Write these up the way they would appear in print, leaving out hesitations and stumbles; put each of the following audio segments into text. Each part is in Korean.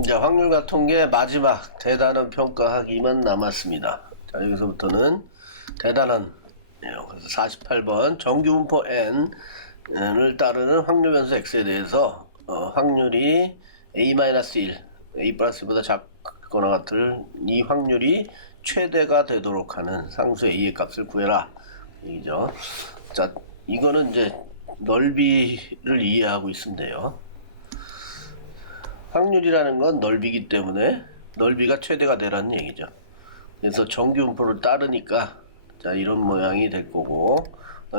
이제 확률과 통계 마지막 대단원 평가하기만 남았습니다. 자, 여기서부터는 대단원, 그래서 48번 정규분포 n을 따르는 확률 변수 x에 대해서 확률이 a-1, a 플러스보다 작거나 같을 이 확률이 최대가 되도록 하는 상수 a의 값을 구해라. 얘기죠. 자, 이거는 이제 넓이를 이해하고 있으면 돼요. 확률이라는 건 넓이기 때문에 넓이가 최대가 되라는 얘기죠. 그래서 정규분포를 따르니까 자, 이런 모양이 될 거고,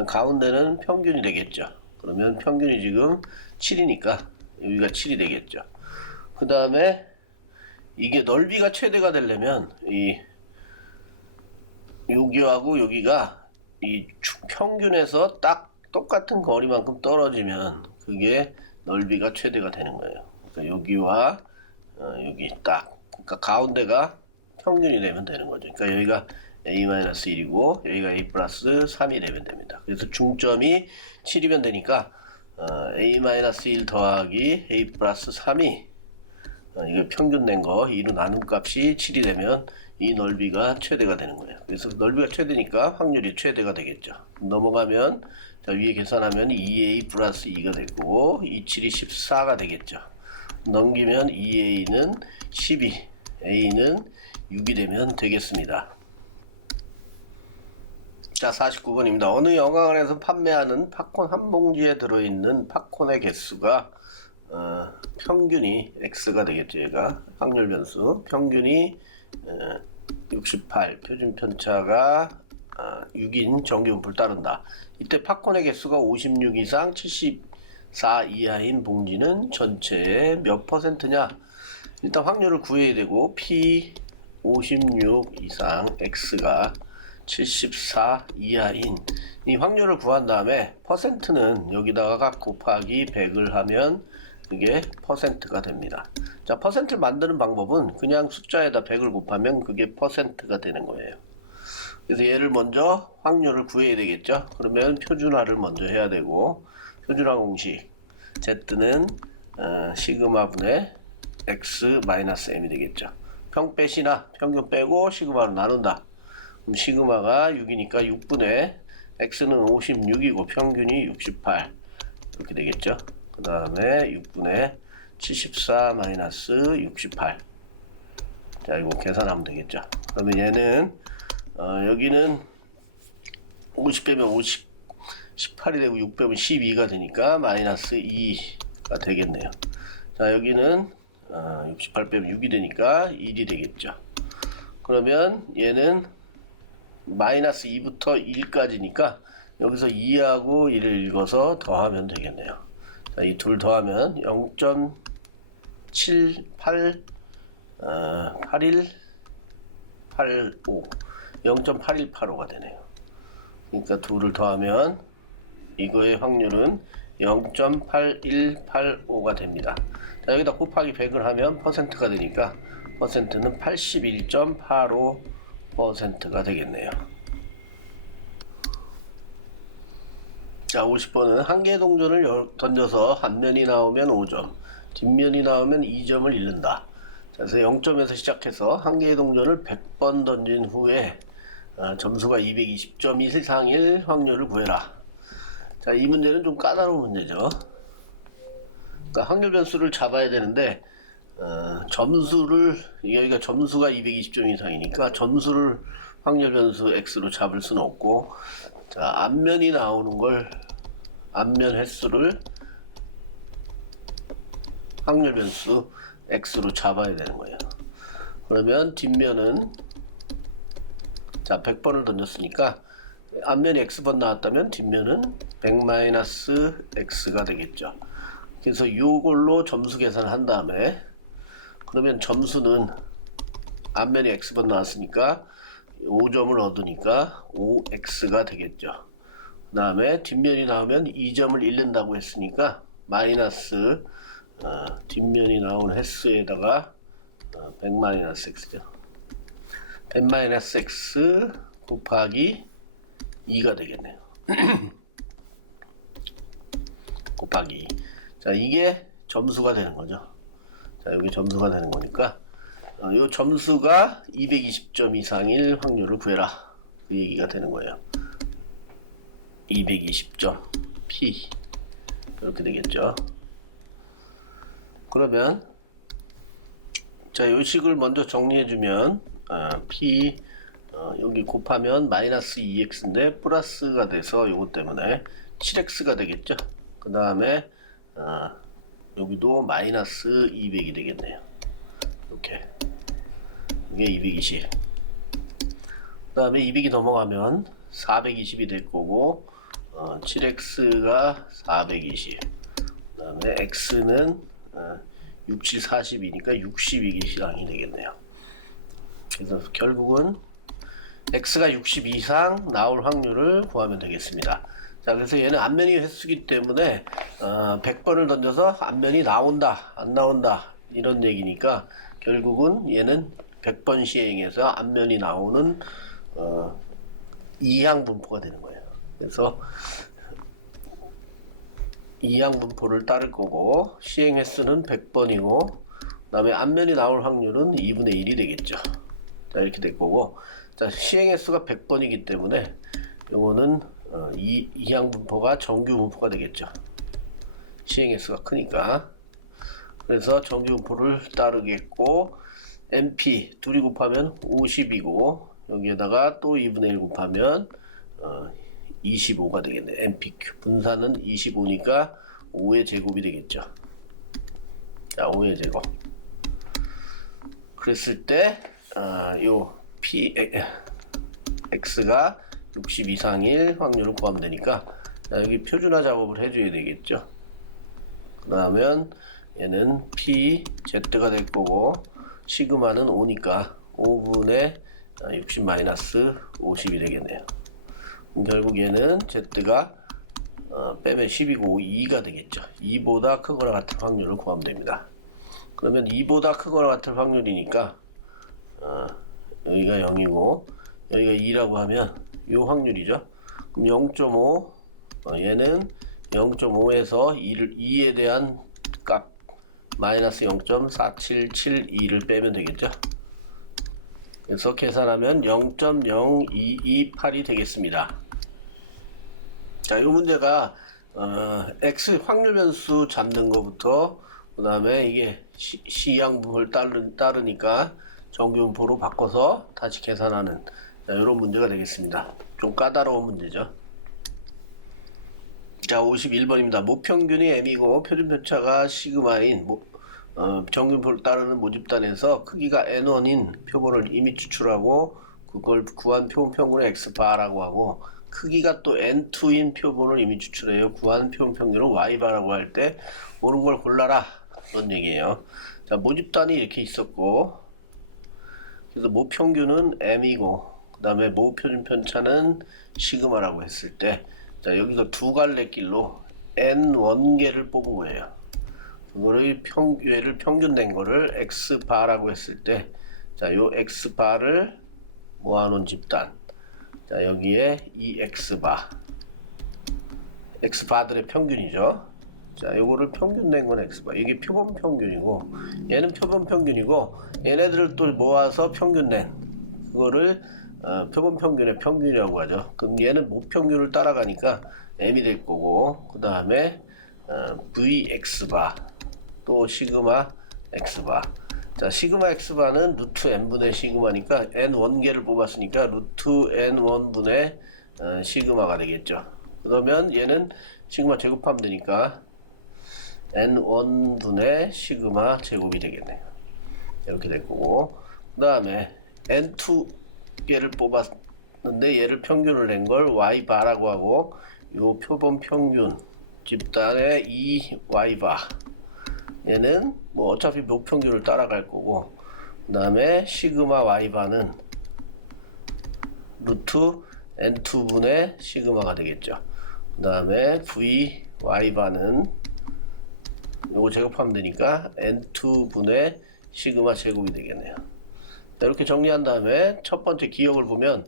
가운데는 평균이 되겠죠. 그러면 평균이 지금 7이니까 여기가 7이 되겠죠. 그 다음에 이게 넓이가 최대가 되려면 이 여기하고 여기가 이 평균에서 딱 똑같은 거리만큼 떨어지면 그게 넓이가 최대가 되는 거예요. 그러니까 여기와 여기 딱, 그러니까 가운데가 평균이 되면 되는 거죠. 그러니까 여기가 a-1이고 여기가 a 플러스 3이 되면 됩니다. 그래서 중점이 7이면 되니까 a-1 더하기 a 플러스 3이 이거 평균 낸 거 2로 나눈 값이 7이 되면 이 넓이가 최대가 되는 거예요. 그래서 넓이가 최대니까 확률이 최대가 되겠죠. 넘어가면 자, 위에 계산하면 2a 플러스 2가 될 거고 2, 7이 14가 되겠죠. 넘기면 2a는 12, a는 6이 되면 되겠습니다. 자, 49번입니다. 어느 영화관에서 판매하는 팝콘 한 봉지에 들어있는 팝콘의 개수가 평균이 x가 되겠죠. 얘가 확률 변수 평균이 68, 표준 편차가 6인 정규분포를 따른다. 이때 팝콘의 개수가 56 이상 74 이하인 봉지는 전체의 몇 %냐? 일단 확률을 구해야 되고 p 56 이상 x가 74 이하인 이 확률을 구한 다음에 퍼센트는 여기다가 곱하기 100을 하면 그게 퍼센트가 됩니다. 자, 퍼센트를 만드는 방법은 그냥 숫자에다 100을 곱하면 그게 퍼센트가 되는 거예요. 그래서 얘를 먼저 확률을 구해야 되겠죠. 그러면 표준화를 먼저 해야 되고, 표준화 공식 z는 시그마 분의 x 마이너스 m이 되겠죠. 평 빼시나 평균 빼고 시그마로 나눈다. 그럼 시그마가 6이니까 6분의 x는 56이고 평균이 68 이렇게 되겠죠. 그 다음에 6분의 74 마이너스 68. 자, 이거 계산하면 되겠죠. 그러면 얘는 여기는 50 빼면 50 18이 되고 6 빼면 12가 되니까 마이너스 2가 되겠네요. 자, 여기는 68 빼면 6이 되니까 1이 되겠죠. 그러면 얘는 마이너스 2부터 1까지니까 여기서 2하고 1을 읽어서 더하면 되겠네요. 자, 이 둘 더하면 0.78 8185 0.8185가 되네요. 그러니까 둘을 더하면 이거의 확률은 0.8185가 됩니다. 자, 여기다 곱하기 100을 하면 퍼센트가 되니까 퍼센트는 81.85%가 되겠네요. 자, 50번은 한 개의 동전을 던져서 한 면이 나오면 5점, 뒷면이 나오면 2점을 잃는다. 자, 그래서 0점에서 시작해서 한 개의 동전을 100번 던진 후에 점수가 220점 이상일 확률을 구해라. 자, 이 문제는 좀 까다로운 문제죠. 그러니까 확률 변수를 잡아야 되는데 점수를 여기가 점수가 220점 이상이니까 점수를 확률 변수 x로 잡을 수는 없고, 자, 앞면이 나오는 걸 앞면 횟수를 확률 변수 x로 잡아야 되는 거예요. 그러면 뒷면은 자, 100번을 던졌으니까 앞면이 x번 나왔다면 뒷면은 100-x가 되겠죠. 그래서 이걸로 점수 계산을 한 다음에 그러면 점수는 앞면이 x번 나왔으니까 5점을 얻으니까 5x가 되겠죠. 그 다음에 뒷면이 나오면 2점을 잃는다고 했으니까 마이너스 뒷면이 나온 횟수에다가 100-x죠. 100-x 곱하기 2가 되겠네요. 곱하기 2. 자, 이게 점수가 되는 거죠. 자, 여기 점수가 되는 거니까 요 점수가 220점 이상일 확률을 구해라. 그 얘기가 되는 거예요. 220점 P 이렇게 되겠죠. 그러면 자, 요 식을 먼저 정리해주면 P 여기 곱하면 마이너스 2x인데 플러스가 돼서 요것 때문에 7x가 되겠죠. 그 다음에 여기도 마이너스 200이 되겠네요. 이렇게 이게 220. 그 다음에 200이 넘어가면 420이 될 거고 7x가 420. 그 다음에 x는 67, 40이니까 62이 되겠네요. 그래서 결국은 x가 60 이상 나올 확률을 구하면 되겠습니다. 자, 그래서 얘는 앞면이 횟수기 때문에 100번을 던져서 앞면이 나온다 안 나온다 이런 얘기니까 결국은 얘는 100번 시행해서 앞면이 나오는 이항 분포가 되는 거예요. 그래서 이항 분포를 따를 거고 시행 횟수는 100번이고 그 다음에 앞면이 나올 확률은 2분의 1이 되겠죠. 자, 이렇게 될 거고, 자, 시행 횟수가 100번이기 때문에 요거는 이항 분포가 정규 분포가 되겠죠. 시행 횟수가 크니까. 그래서 정규 분포를 따르겠고 MP 둘이 곱하면 50이고 여기에다가 또 2분의 1 곱하면 25가 되겠네. MPQ 분산은 25니까 5의 제곱이 되겠죠. 자, 5의 제곱. 그랬을 때 요 P X가 60 이상일 확률을 구하면 되니까 자, 여기 표준화 작업을 해줘야 되겠죠. 그러면 얘는 P Z가 될 거고 시그마는 5니까 5분의 60 마이너스 50이 되겠네요. 결국 얘는 Z가 빼면 10이고 2가 되겠죠. 2보다 크거나 같은 확률을 구하면 됩니다. 그러면 2보다 크거나 같은 확률이니까 여기가 0이고 여기가 2라고 하면 이 확률이죠. 그럼 0.5 얘는 0.5에서 2에 대한 값 마이너스 0.4772를 빼면 되겠죠. 그래서 계산하면 0.0228이 되겠습니다. 자, 이 문제가 x 확률 변수 잡는 것부터 그 다음에 이게 시향 분포를 따르니까 정규 분포로 바꿔서 다시 계산하는 이런 문제가 되겠습니다. 좀 까다로운 문제죠. 자, 51번입니다. 모평균이 m이고 표준편차가 시그마인 정규분포를 따르는 모집단에서 크기가 n1인 표본을 이미 추출하고 그걸 구한 표본 평균을 x바라고 하고 크기가 또 n2인 표본을 이미 추출해요. 구한 표본 평균을 y바라고 할 때 옳은 걸 골라라 그런 얘기예요. 자, 모집단이 이렇게 있었고 그래서 모평균은 m이고 그 다음에 모표준편차는 시그마라고 했을 때 자, 여기서 두 갈래 길로 n1개를 뽑은 거예요. 그거를 얘를 평균 낸 거를 x바라고 했을 때 자, 요 x바를 모아놓은 집단 자, 여기에 이 x바들의 평균이죠. 자, 요거를 평균 낸 건 x바. 이게 표본 평균이고 얘는 표본 평균이고 얘네들을 또 모아서 평균 낸 그거를 표본 평균의 평균이라고 하죠. 그럼 얘는 모평균을 따라가니까 m이 될 거고 그 다음에 vx바 또 시그마 x바. 자, 시그마 x바는 루트 n분의 시그마니까 n1개를 뽑았으니까 루트 n1분의 시그마가 되겠죠. 그러면 얘는 시그마 제곱하면 되니까 n1분의 시그마 제곱이 되겠네요. 이렇게 될 거고 그 다음에 n2개를 뽑았는데 얘를 평균을 낸 걸 y바라고 하고 요 표본 평균 집단의 이 y바 얘는 뭐 어차피 모평균을 따라갈 거고 그 다음에 시그마 y바는 루트 n2분의 시그마가 되겠죠. 그 다음에 v y바는 요거 제곱하면 되니까 n2분의 시그마 제곱이 되겠네요. 자, 이렇게 정리한 다음에 첫 번째 기억을 보면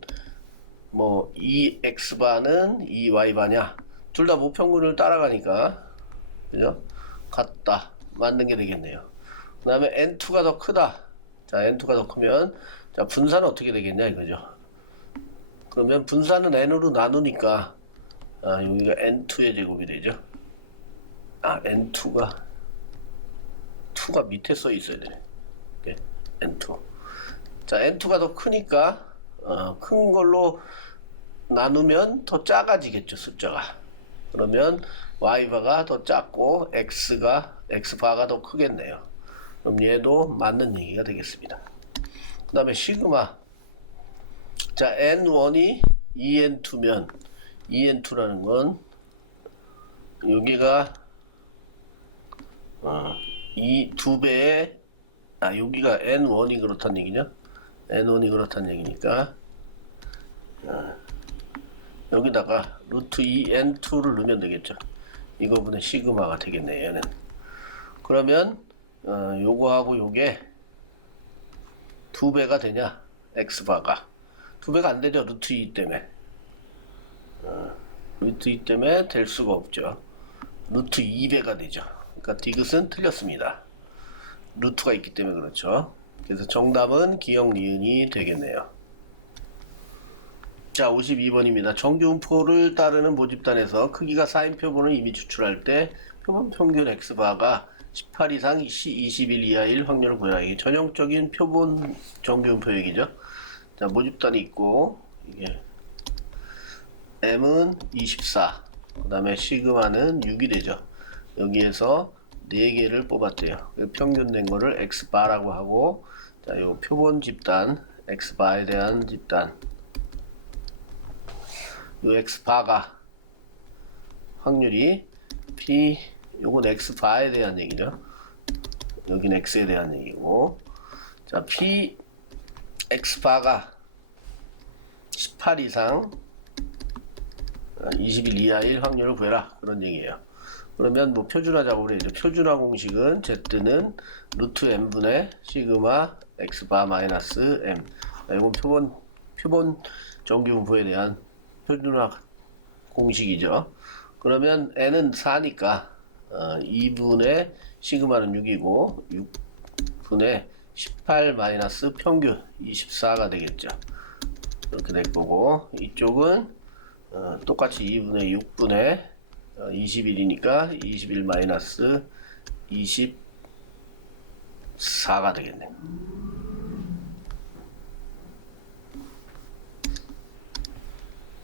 뭐 이 x바는 이 y바냐 둘 다 모평균을 따라가니까 그죠? 같다 맞는 게 되겠네요. 그 다음에 N2가 더 크다. 자, N2가 더 크면, 자, 분산은 어떻게 되겠냐, 이거죠. 그러면 분산은 N으로 나누니까, 여기가 N2의 제곱이 되죠. N2가 밑에 써 있어야 되네. N2. 자, N2가 더 크니까, 큰 걸로 나누면 더 작아지겠죠, 숫자가. 그러면 Y바가 더 작고, X바가 더 크겠네요. 그럼 얘도 맞는 얘기가 되겠습니다. 그 다음에 시그마. 자, N1이 EN2면, EN2라는 건, 여기가, 이 두 배의, 여기가 N1이 그렇다는 얘기죠? N1이 그렇다는 얘기니까, 여기다가 루트 2N2를 넣으면 되겠죠. 이거분의 시그마가 되겠네요, 얘는. 그러면, 요거하고 요게 두 배가 되냐? X바가. 두 배가 안 되죠, 루트 2 때문에. 루트 2 때문에 될 수가 없죠. 루트 2배가 되죠. 그러니까 디귿은 틀렸습니다. 루트가 있기 때문에 그렇죠. 그래서 정답은 기역 니은이 되겠네요. 자, 52번입니다. 정규분포를 따르는 모집단에서 크기가 4인 표본을 이미 추출할 때 표본 평균 X바가 18 이상 21 이하일 확률을 구하라. 이게 전형적인 표본 정규분포 얘기죠. 자, 모집단이 있고, 이게 M은 24, 그 다음에 시그마는 6이 되죠. 여기에서 4개를 뽑았대요. 평균 된 거를 X바라고 하고, 자, 요 표본 집단, X바에 대한 집단, 요 X바가 확률이 P, 요건 X바에 대한 얘기죠. 여긴 X에 대한 얘기고, 자, P, X바가 18 이상 21 이하일 확률을 구해라. 그런 얘기예요. 그러면 뭐 표준화 작업을 해야죠. 표준화 공식은 Z는 루트 M분의 시그마 X바 마이너스 M. 이건 표본 정규분포에 대한 표준화 공식이죠. 그러면 N은 4니까 2분의 시그마는 6이고 6분의 18 마이너스 평균 24가 되겠죠. 이렇게 될 거고, 이쪽은 똑같이 2분의 6분의 21이니까 21 마이너스 24가 되겠네.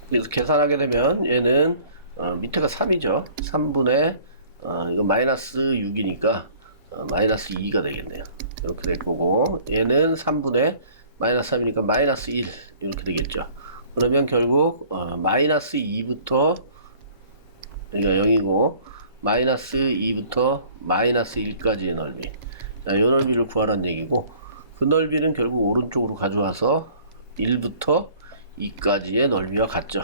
그래서 계산하게 되면 얘는 밑에가 3이죠. 3분의 이거 마이너스 6이니까 마이너스 2가 되겠네요. 이렇게 될 거고, 얘는 3분의 마이너스 3이니까 마이너스 1 이렇게 되겠죠. 그러면 결국 마이너스 2부터 여기가 0이고 마이너스 2부터 마이너스 1까지의 넓이, 자, 이 넓이를 구하라는 얘기고, 그 넓이는 결국 오른쪽으로 가져와서 1부터 2까지의 넓이와 같죠.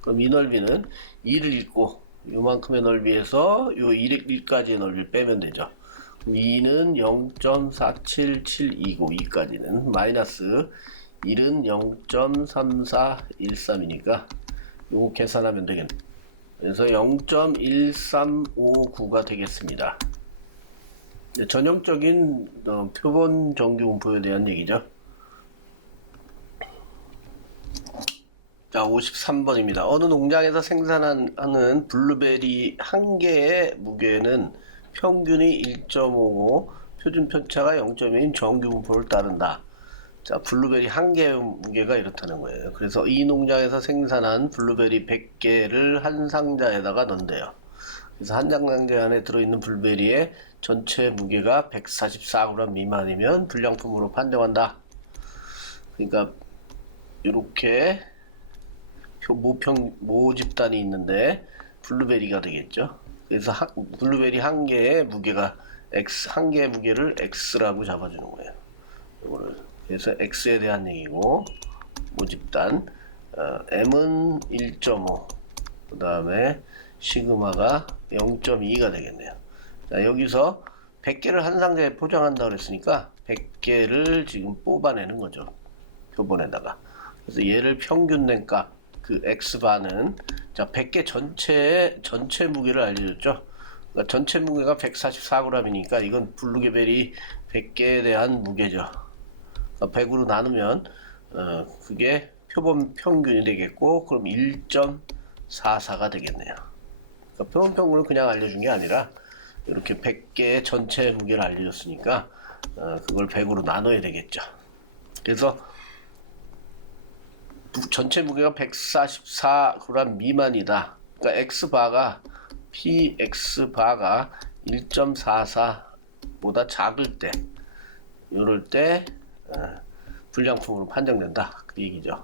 그럼 이 넓이는 2를 읽고 요만큼의 넓이에서 요 1까지의 넓이를 빼면 되죠. 2는 0.4772고 2까지는 마이너스 1은 0.3413이니까 요거 계산하면 되겠네. 그래서 0.1359가 되겠습니다. 전형적인 표본 정규분포에 대한 얘기죠. 자, 53번입니다. 어느 농장에서 생산하는 블루베리 한 개의 무게는 평균이 1.5고 표준 편차가 0.1인 정규분포를 따른다. 자, 블루베리 한 개의 무게가 이렇다는 거예요. 그래서 이 농장에서 생산한 블루베리 100개를 한 상자에다가 넣는데요. 그래서 한 상자 안에 들어있는 블루베리의 전체 무게가 144g 미만이면 불량품으로 판정한다. 그러니까 이렇게 모집단이 있는데 블루베리가 되겠죠. 그래서 블루베리 한 개의 무게가 한 개의 무게를 X라고 잡아주는 거예요. 이거를. 그래서 X에 대한 얘기고, 모집단 M은 1.5, 그 다음에 시그마가 0.2가 되겠네요. 자, 여기서 100개를 한 상자에 포장한다 그랬으니까 100개를 지금 뽑아내는 거죠, 표본에다가. 그래서 얘를 평균 낸 값, 그 X바는, 자, 100개 전체 무게를 알려줬죠. 그러니까 전체 무게가 144g이니까 이건 블루게벨이 100개에 대한 무게죠. 그러니까 100으로 나누면 그게 표본 평균이 되겠고, 그럼 1.44가 되겠네요. 그러니까 표본 평균을 그냥 알려준 게 아니라 이렇게 100개의 전체 무게를 알려줬으니까 그걸 100으로 나눠야 되겠죠. 그래서 전체 무게가 144g 미만이다. 그러니까 X바가 PX바가 1.44보다 작을 때, 이럴 때 불량품으로 판정된다, 그 얘기죠.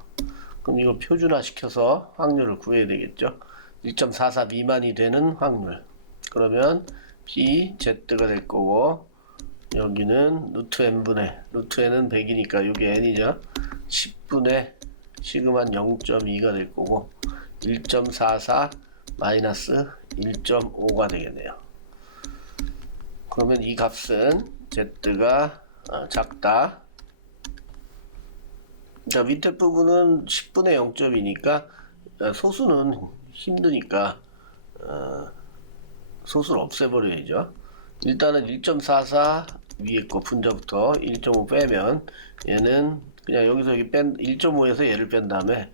그럼 이걸 표준화 시켜서 확률을 구해야 되겠죠. 1.44 미만이 되는 확률, 그러면 BZ가 될 거고, 여기는 루트 n분의, 루트 n은 100이니까 이게 n이죠. 10분의 시그마 0.2가 될 거고, 1.44 마이너스 1.5가 되겠네요. 그러면 이 값은 Z가 작다. 자, 밑에 부분은 10분의 0.2니까 소수는 힘드니까 소수를 없애버려야죠. 일단은 1.44 위에 거 분자부터 1.5 빼면 얘는 그냥 여기서 여기 1.5에서 얘를 뺀 다음에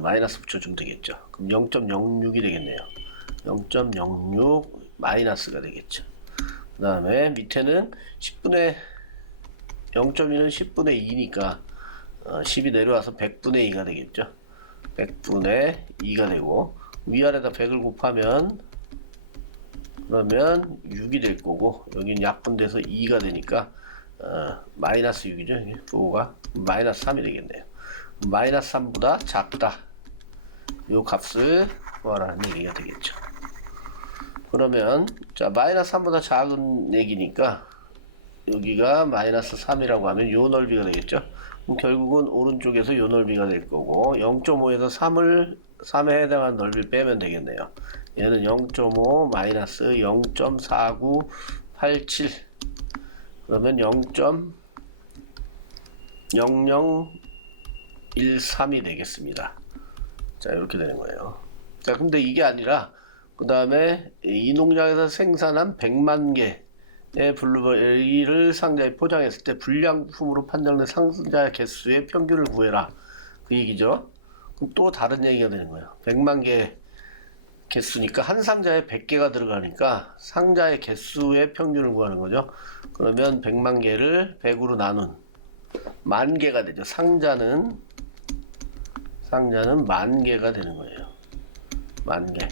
마이너스 붙여주면 되겠죠. 그럼 0.06이 되겠네요. 0.06 마이너스가 되겠죠. 그 다음에 밑에는 10분의 0.2는 10분의 2니까 10이 내려와서 100분의 2가 되겠죠. 100분의 2가 되고, 위아래다 100을 곱하면 그러면 6이 될 거고, 여기는 약분돼서 2가 되니까 마이너스 6이죠. 부호가 마이너스 3이 되겠네요. 마이너스 3보다 작다, 요 값을 구하라는 얘기가 되겠죠. 그러면 자, 마이너스 3보다 작은 얘기니까 여기가 마이너스 3이라고 하면 요 넓이가 되겠죠. 그럼 결국은 오른쪽에서 요 넓이가 될 거고, 0.5에서 3에 해당하는 넓이를 빼면 되겠네요. 얘는 0.5 마이너스 0.4987, 그러면 0.0013이 되겠습니다. 자, 이렇게 되는 거예요. 자, 근데 이게 아니라 그 다음에 이 농장에서 생산한 100만 개의 블루베리를 상자에 포장했을 때 불량품으로 판정된 상자 개수의 평균을 구해라, 그 얘기죠. 그럼 또 다른 얘기가 되는 거예요. 100만 개 개수니까 한 상자에 100개가 들어가니까 상자의 개수의 평균을 구하는 거죠. 그러면 100만 개를 100으로 나눈 만 개가 되죠. 상자는 만 개가 되는 거예요. 만 개.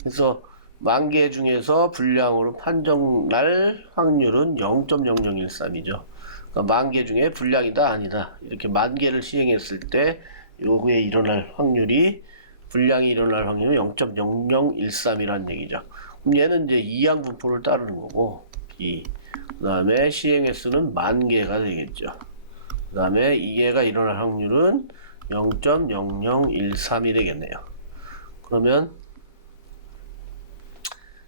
그래서 만 개 중에서 불량으로 판정날 확률은 0.0013이죠. 그러니까 만 개 중에 불량이다 아니다, 이렇게 만 개를 시행했을 때 요구에 일어날 확률이, 불량이 일어날 확률은 0.0013이라는 얘기죠. 그럼 얘는 이제 이항 분포를 따르는 거고, B. 그 다음에 시행 횟수는 만 개가 되겠죠. 그 다음에 이해가 일어날 확률은 0.0013이 되겠네요. 그러면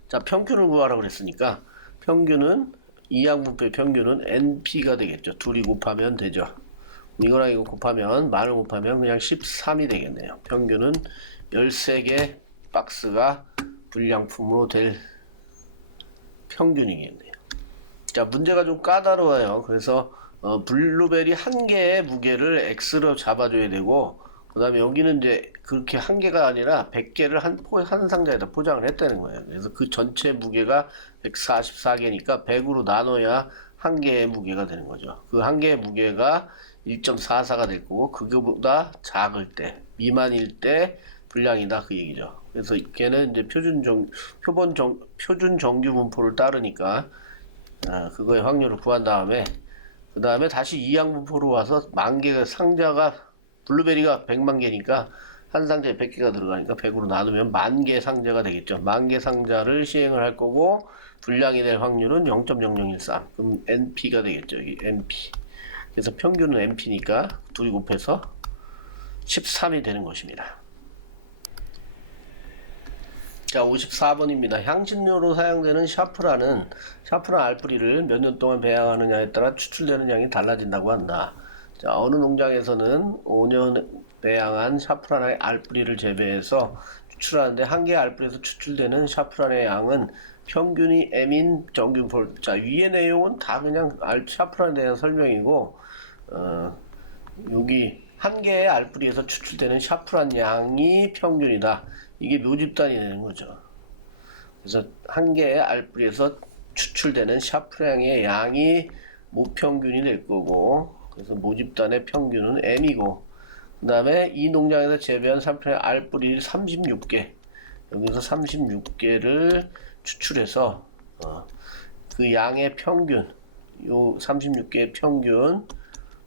자, 평균을 구하라고 그랬으니까 평균은, 이항분포의 평균은 NP가 되겠죠. 둘이 곱하면 되죠. 이거랑 이거 곱하면, 만을 곱하면 그냥 13이 되겠네요. 평균은 13개 박스가 불량품으로 될 평균이겠네요. 자, 문제가 좀 까다로워요. 그래서 블루베리 한 개의 무게를 X로 잡아줘야 되고, 그 다음에 여기는 이제 그렇게 한 개가 아니라 100개를 한 상자에다 포장을 했다는 거예요. 그래서 그 전체 무게가 144개니까 100으로 나눠야 한 개의 무게가 되는 거죠. 그 한 개의 무게가 1.44가 될 거고, 그거보다 작을 때, 미만일 때 불량이다, 그 얘기죠. 그래서 걔는 이제 표준 정규 분포를 따르니까 그거의 확률을 구한 다음에, 그 다음에 다시 이항 분포로 와서 만 개가, 상자가 블루베리가 100만 개니까 한 상자에 100개가 들어가니까 100으로 나누면 만 개 상자가 되겠죠. 만 개 상자를 시행을 할 거고, 불량이 될 확률은 0.0013. 그럼 NP가 되겠죠. 여기 NP. 그래서 평균은 NP니까 둘이 곱해서 13이 되는 것입니다. 자, 54번입니다. 향신료로 사용되는 샤프란 알뿌리를 몇 년 동안 배양하느냐에 따라 추출되는 양이 달라진다고 한다. 자, 어느 농장에서는 5년 배양한 샤프란의 알뿌리를 재배해서 추출하는데 한 개의 R뿔에서 추출되는 샤프란의 양은 평균이 M인 정균폴. 자, 위의 내용은 다 그냥 샤프란에 대한 설명이고, 여기 한 개의 R뿔에서 추출되는 샤프란 양이 평균이다. 이게 묘집단이 되는 거죠. 그래서 한 개의 R뿔에서 추출되는 샤프란의 양이 모평균이 될 거고, 그래서 모집단의 평균은 M이고, 그 다음에 이 농장에서 재배한 샤프란의 R뿔이 36개, 여기서 36개를 추출해서 그 양의 평균, 요 36개의 평균,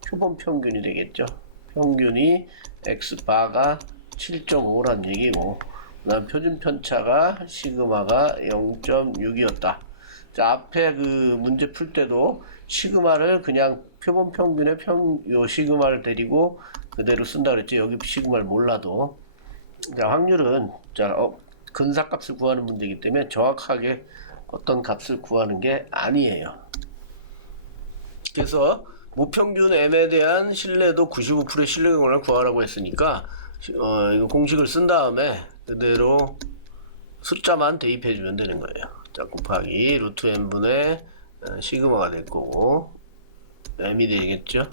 표본 평균이 되겠죠. 평균이 X바가 7.5란 얘기고, 그 다음 표준 편차가 시그마가 0.6이었다. 자, 앞에 그 문제 풀 때도 시그마를 그냥 표본 평균의 요 시그마를 데리고 그대로 쓴다 그랬지. 여기 시그마를 몰라도. 자, 확률은, 자, 근사값을 구하는 문제이기 때문에 정확하게 어떤 값을 구하는 게 아니에요. 그래서 무평균 M에 대한 신뢰도 95%의 신뢰경을 구하라고 했으니까 이거 공식을 쓴 다음에 그대로 숫자만 대입해 주면 되는 거예요. 자, 곱하기 루트 M분의 시그마가 될 거고, M이 되겠죠.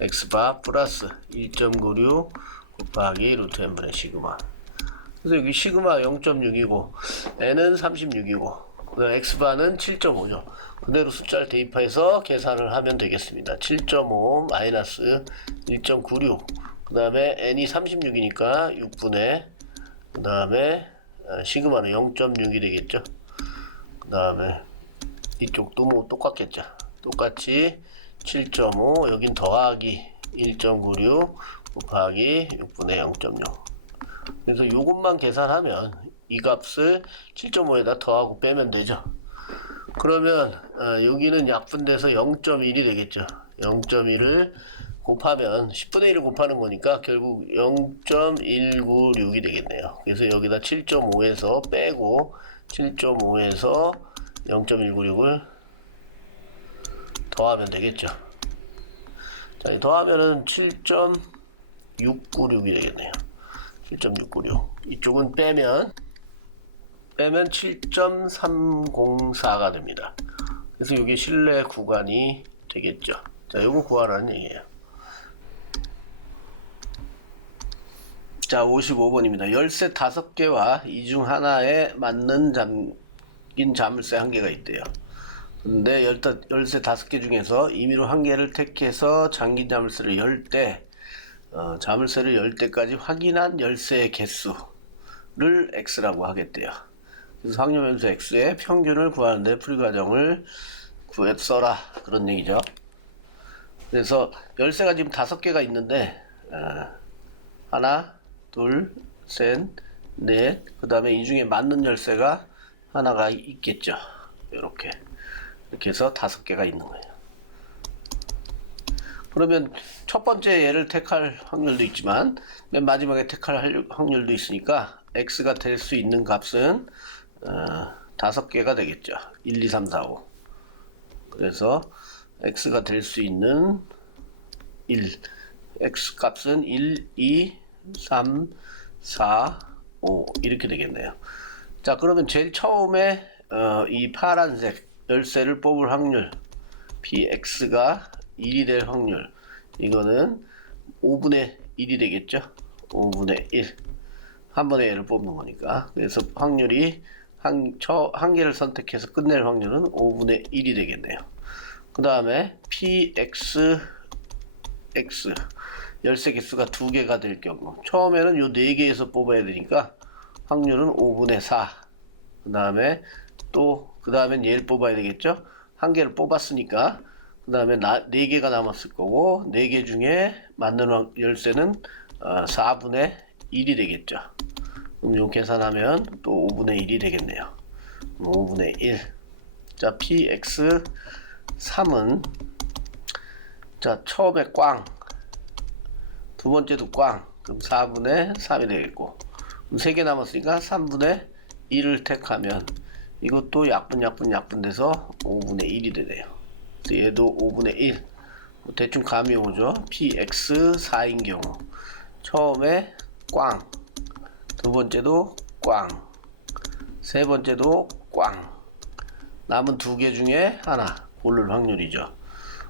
X바 플러스 1.96 곱하기 루트 M분의 시그마. 그래서 여기 시그마 0.6이고 N은 36이고 X바는 7.5죠. 그대로 숫자를 대입해서 계산을 하면 되겠습니다. 7.5 마이너스 1.96, 그 다음에 N이 36이니까 6분의, 그 다음에 시그마는 0.6이 되겠죠. 그 다음에 이쪽도 뭐 똑같겠죠. 똑같이 7.5, 여긴 더하기 1.96 곱하기 6분의 0.6. 그래서 요것만 계산하면 이 값을 7.5에다 더하고 빼면 되죠. 그러면 여기는 약분돼서 0.1이 되겠죠. 0.1을 곱하면 10분의 1을 곱하는 거니까 결국 0.196이 되겠네요. 그래서 여기다 7.5에서 빼고 7.5에서 0.196을 더하면 되겠죠. 자, 더하면은 7.696이 되겠네요. 7.696. 이쪽은 빼면 7.304가 됩니다. 그래서 이게 신뢰 구간이 되겠죠. 자, 요거 구하라는 얘기예요. 자, 55번입니다. 열쇠 5개와 이 중 하나에 맞는 잠긴 자물쇠 1개가 있대요. 근데 열쇠 5개 중에서 임의로 1개를 택해서 잠긴 자물쇠를 열 때 자물쇠를 열 때까지 확인한 열쇠의 개수를 X라고 하겠대요. 그래서 확률변수 X의 평균을 구하는데 풀이 과정을 써라, 그런 얘기죠. 그래서 열쇠가 지금 5개가 있는데 하나, 둘, 셋, 넷, 그 다음에 이 중에 맞는 열쇠가 하나가 있겠죠. 이렇게 해서 5개가 있는 거예요. 그러면 첫 번째 얘를 택할 확률도 있지만 맨 마지막에 택할 확률도 있으니까 X가 될 수 있는 값은 5개가 되겠죠. 1, 2, 3, 4, 5. 그래서 X가 될 수 있는 1, X 값은 1, 2, 3, 4, 5 이렇게 되겠네요. 자, 그러면 제일 처음에 이 파란색 열쇠를 뽑을 확률 PX가 1이 될 확률, 이거는 5분의 1이 되겠죠. 5분의 1. 한 번에 얘를 뽑는 거니까. 그래서 확률이 한 개를 선택해서 끝낼 확률은 5분의 1이 되겠네요. 그 다음에 PX X 열쇠 개수가 2개가 될 경우, 처음에는 요 4개에서 뽑아야 되니까 확률은 5분의 4. 그 다음엔 얘를 뽑아야 되겠죠. 1개를 뽑았으니까 그 다음에 4개가 남았을 거고, 4개 중에 맞는 열쇠는 4분의 1이 되겠죠. 그럼 요 계산하면 또 5분의 1이 되겠네요. 5분의 1. 자, PX 3은 자, 처음에 꽝, 두 번째도 꽝, 그럼 4분의 3이 되겠고, 그럼 3개 남았으니까 3분의 1을 택하면 이것도 약분 돼서 5분의 1이 되네요. 그래서 얘도 5분의 1. 대충 감이 오죠. PX 4인 경우 처음에 꽝, 두 번째도 꽝. 세 번째도 꽝. 남은 두 개 중에 하나 고를 확률이죠.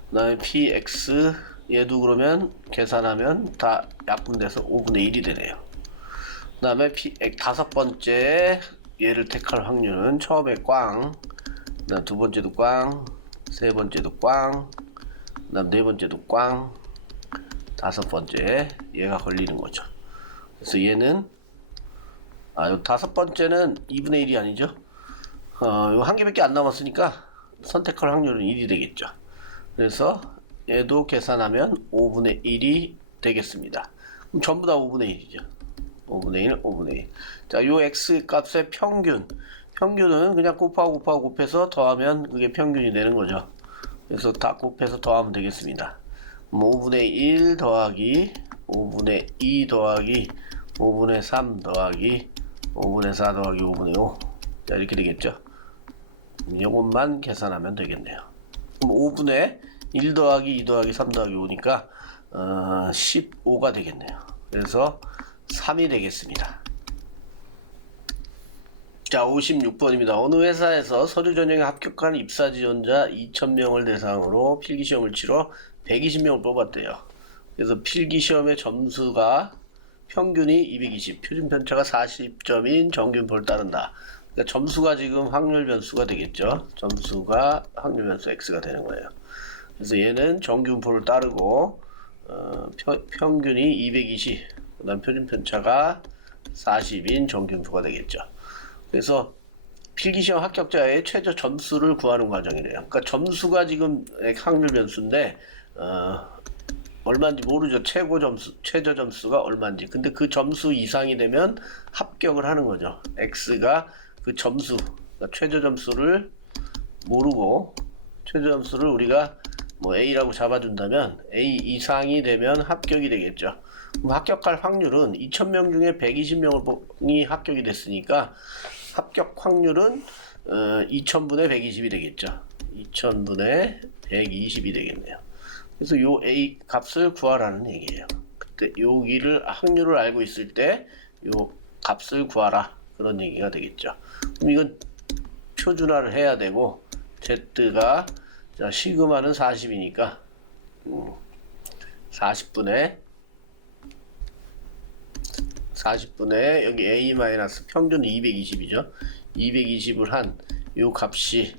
그 다음에 px 얘도 그러면 계산하면 다 약분돼서 5분의 1이 되네요. 그 다음에 다섯 번째 얘를 택할 확률은 처음에 꽝, 그 다음 두 번째도 꽝, 세 번째도 꽝, 그 다음 네 번째도 꽝, 다섯 번째 얘가 걸리는 거죠. 그래서 얘는 요 다섯 번째는 2분의 1이 아니죠. 요 한 개밖에 안 남았으니까 선택할 확률은 1이 되겠죠. 그래서 얘도 계산하면 5분의 1이 되겠습니다. 그럼 전부 다 5분의 1이죠. 5분의 1, 5분의 1. 자, 요 x 값의 평균은 그냥 곱하고 곱해서 더하면 그게 평균이 되는 거죠. 그래서 다 곱해서 더하면 되겠습니다. 5분의 1 더하기 5분의 2 더하기 5분의 3 더하기 5분의 4 더하기 5분의 5. 자, 이렇게 되겠죠. 이것만 계산하면 되겠네요. 그럼 5분의 1 더하기 2 더하기 3 더하기 5니까 15가 되겠네요. 그래서 3이 되겠습니다. 자, 56번입니다. 어느 회사에서 서류 전형에 합격한 입사 지원자 2,000명을 대상으로 필기시험을 치러 120명을 뽑았대요. 그래서 필기시험의 점수가 평균이 220, 표준 편차가 40점인 정균표를 따른다. 그러니까 점수가 지금 확률 변수가 되겠죠. 점수가 확률 변수 x가 되는 거예요. 그래서 얘는 정균표를 따르고 평균이 220, 그 다음 표준 편차가 40인 정균표가 되겠죠. 그래서 필기시험 합격자의 최저 점수를 구하는 과정이래요. 그러니까 점수가 지금 확률 변수인데 얼마인지 모르죠. 최저 점수가 얼마인지. 근데 그 점수 이상이 되면 합격을 하는 거죠. x가 그 점수, 그러니까 최저 점수를 모르고 최저 점수를 우리가 뭐 a라고 잡아준다면 a 이상이 되면 합격이 되겠죠. 그럼 합격할 확률은 2,000명 중에 120명이 합격이 됐으니까 합격 확률은 2,000분의 120이 되겠죠. 2,000분의 120이 되겠네요. 그래서 요 a 값을 구하라는 얘기예요. 그때 여기를 확률을 알고 있을 때 요 값을 구하라, 그런 얘기가 되겠죠. 그럼 이건 표준화를 해야 되고, z가 자 시그마는 40이니까 40분의 여기 a 마이너스 평균은 220이죠. 220을 한 요 값이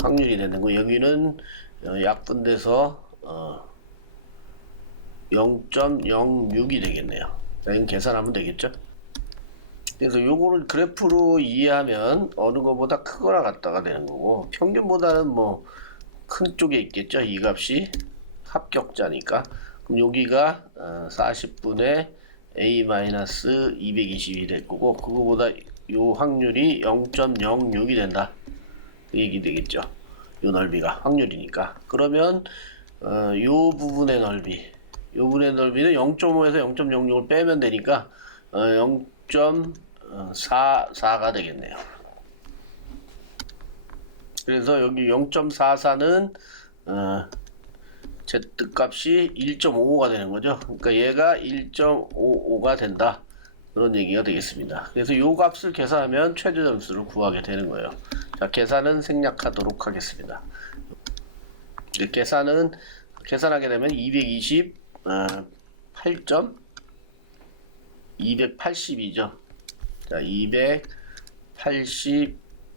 확률이 되는 거. 여기는 약분돼서 0.06이 되겠네요. 이건 계산하면 되겠죠. 그래서 요거를 그래프로 이해하면 어느 것보다 크거나 같다가 되는 거고, 평균보다는 뭐 큰 쪽에 있겠죠. 이 값이 합격자니까. 그럼 여기가 40분의 a-220이 될 거고, 그거보다 요 확률이 0.06이 된다, 그 얘기 되겠죠. 요 넓이가 확률이니까. 그러면 요 부분의 넓이는 0.5에서 0.06을 빼면 되니까 0.44가 되겠네요. 그래서 여기 0.44는 z 값이 1.55가 되는 거죠. 그러니까 얘가 1.55가 된다, 그런 얘기가 되겠습니다. 그래서 요 값을 계산하면 최저 점수를 구하게 되는 거예요. 자, 계산은 생략하도록 하겠습니다. 계산하게 되면 282.282죠. 자,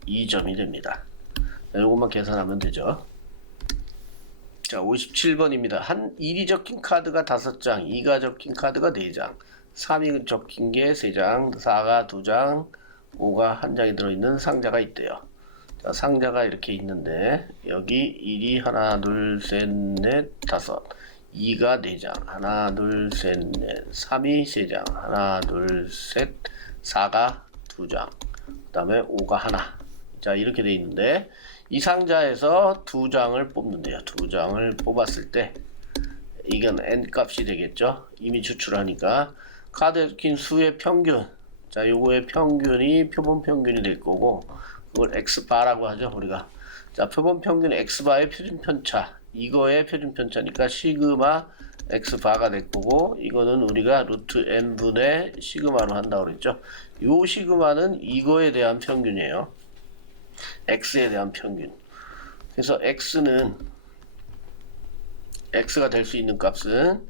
282점이 됩니다. 자, 요것만 계산하면 되죠. 자, 57번입니다. 1이 적힌 카드가 5장, 2가 적힌 카드가 4장, 3이 적힌 게 3장, 4가 2장, 5가 1장이 들어있는 상자가 있대요. 자, 상자가 이렇게 있는데, 여기 1이 하나, 둘, 셋, 넷, 다섯, 2가 4장, 하나, 둘, 셋, 넷, 3이 3장, 하나, 둘, 셋, 4가 2장, 그 다음에 5가 하나. 자, 이렇게 돼 있는데, 이 상자에서 2장을 뽑는데요. 2장을 뽑았을 때 이건 n 값이 되겠죠. 이미 추출하니까 카드에 적힌 수의 평균, 자 요거의 평균이 표본 평균이 될 거고, 그걸 x바라고 하죠 우리가. 자, 표본 평균 x바의 표준 편차, 이거의 표준 편차니까 시그마 x바가 될 거고, 이거는 우리가 루트 n분의 시그마로 한다고 그랬죠. 요 시그마는 이거에 대한 평균이에요. x에 대한 평균. 그래서 x가 될 수 있는 값은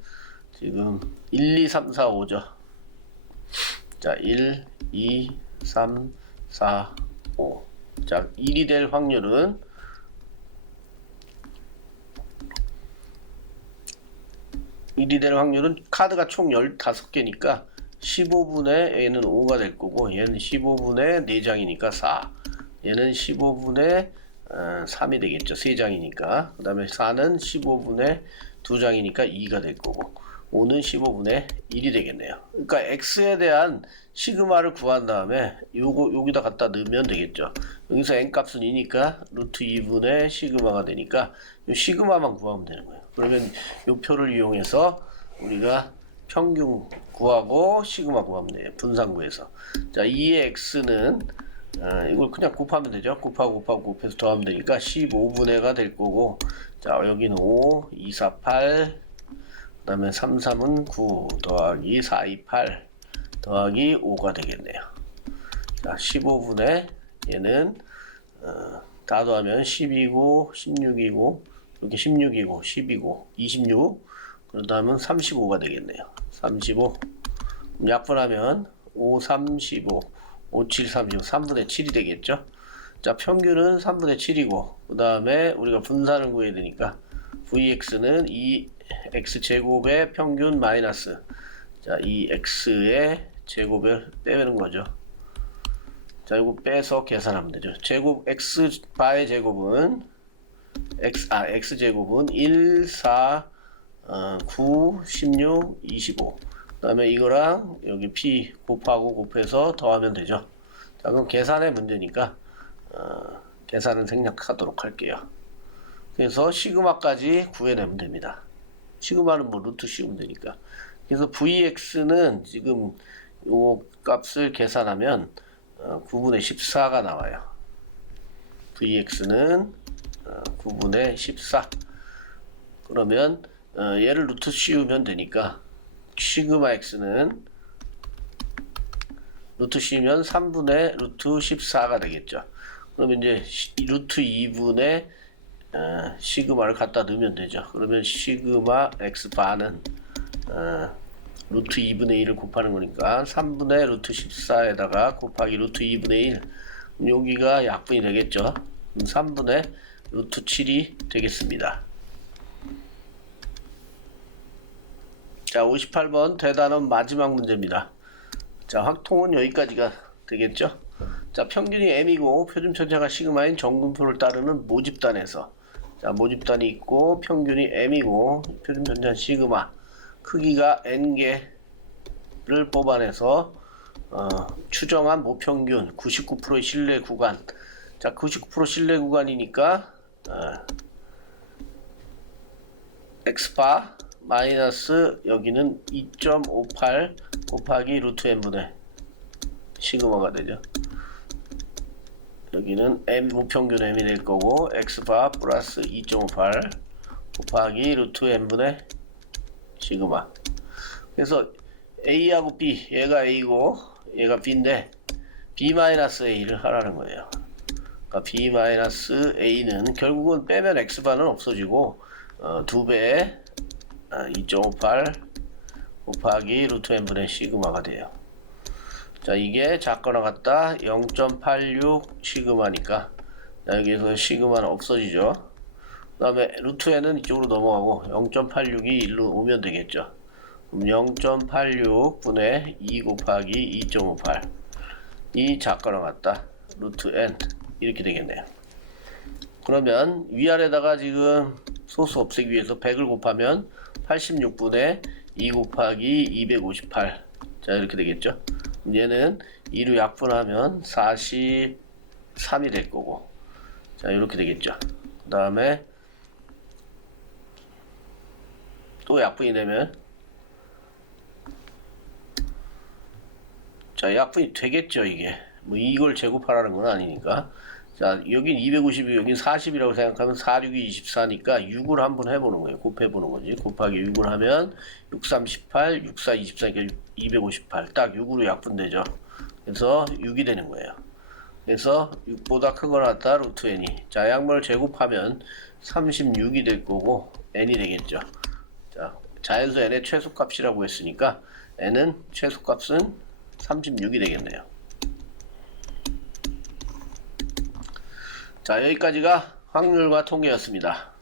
지금 1, 2, 3, 4, 5죠. 자, 1, 2, 3, 4, 5. 자, 1이 될 확률은 카드가 총 15개니까 15분의 얘는 5가 될 거고, 얘는 15분의 4장이니까 4. 얘는 15분의 3이 되겠죠. 3장이니까. 그 다음에 4는 15분의 2장이니까 2가 될 거고, 5는 15분의 1이 되겠네요. 그러니까 x에 대한 시그마를 구한 다음에 여기다 갖다 넣으면 되겠죠. 여기서 n 값은 2니까 루트 2분의 시그마가 되니까 이 시그마만 구하면 되는 거예요. 그러면 이 표를 이용해서 우리가 평균 구하고 시그마 구하면 돼요. 분산구에서. 자, 2의 x는 이걸 그냥 곱하면 되죠. 곱해서 더하면 되니까 15분의가 될 거고, 자, 여기는 5, 2, 4, 8, 그 다음에 3, 3은 9 더하기 4, 2, 8 더하기 5가 되겠네요. 자, 15분의 얘는 다 더하면 10이고 16이고 이렇게 16이고 10이고 26, 그러다면 35가 되겠네요. 35 약분하면 5, 3, 15 5, 7, 35 3분의 7이 되겠죠. 자, 평균은 3분의 7이고, 그 다음에 우리가 분산을 구해야 되니까 vx는 2x제곱의 평균 마이너스, 자, 2x의 제곱을 빼는 거죠. 자, 이거 빼서 계산하면 되죠. 제곱 x바의 제곱은 x제곱은 1, 4, 9, 16, 25. 그 다음에 이거랑 여기 p 곱해서 더하면 되죠. 자, 그럼 계산의 문제니까 계산은 생략하도록 할게요. 그래서 시그마까지 구해내면 됩니다. 시그마는 뭐 루트 씌우면 되니까. 그래서 vx는 지금 요 값을 계산하면 9분의 14가 나와요. vx는 9분의 14. 그러면 얘를 루트 씌우면 되니까 시그마 x는 루트 씌우면 3분의 루트 14가 되겠죠. 그러면 이제 루트 2분의 시그마를 갖다 넣으면 되죠. 그러면 시그마 x 바는 루트 2분의 1을 곱하는 거니까 3분의 루트 14에다가 곱하기 루트 2분의 1, 여기가 약분이 되겠죠. 3분의 루트 7이 되겠습니다. 자, 58번 대단원 마지막 문제입니다. 자, 확통은 여기까지가 되겠죠. 자, 평균이 m이고 표준편차가 시그마인 정분표를 따르는 모집단에서, 자, 모집단이 있고 평균이 m이고 표준편차 시그마, 크기가 n개를 뽑아내서 추정한 모평균 99%의 신뢰 구간. 자, 99% 신뢰 구간이니까 x바 마이너스 여기는 2.58 곱하기 루트 n분의 시그마가 되죠. 여기는 m 무평균 m이 될 거고, x바 플러스 2.58 곱하기 루트 n분의 시그마. 그래서 a하고 b, 얘가 a고 얘가 b인데 b-a를 하라는 거예요. 그러니까 b-a는 결국은 빼면 x바는 없어지고 2배의 2.58 곱하기 루트 n분의 시그마가 돼요. 자, 이게 작거나 같다 0.86 시그마니까, 자, 여기서 시그마는 없어지죠. 그 다음에 루트 n은 이쪽으로 넘어가고 0.86이 일로 오면 되겠죠. 그럼 0.86분의 2 곱하기 2.58 이 작거나 같다 루트 n 이렇게 되겠네요. 그러면 위아래다가 지금 소수 없애기 위해서 100을 곱하면 86분의 2 곱하기 258, 자, 이렇게 되겠죠. 얘는 2로 약분하면 43이 될 거고, 자, 이렇게 되겠죠. 그 다음에 또 약분이 되면, 자, 약분이 되겠죠. 이게 뭐 이걸 제곱하라는 건 아니니까 자, 여긴 250이 여긴 40이라고 생각하면 4, 6이 24니까 6을 한번 해보는 거예요. 곱해보는 거지. 곱하기 6을 하면 6, 3, 18, 6, 4, 24니까 258. 딱 6으로 약분되죠. 그래서 6이 되는 거예요. 그래서 6보다 크거나 같다 루트 n이. 자, 양변을 제곱하면 36이 될 거고 n이 되겠죠. 자, 자연수 n의 최소값이라고 했으니까 n은 최소값은 36이 되겠네요. 자, 여기까지가 확률과 통계였습니다.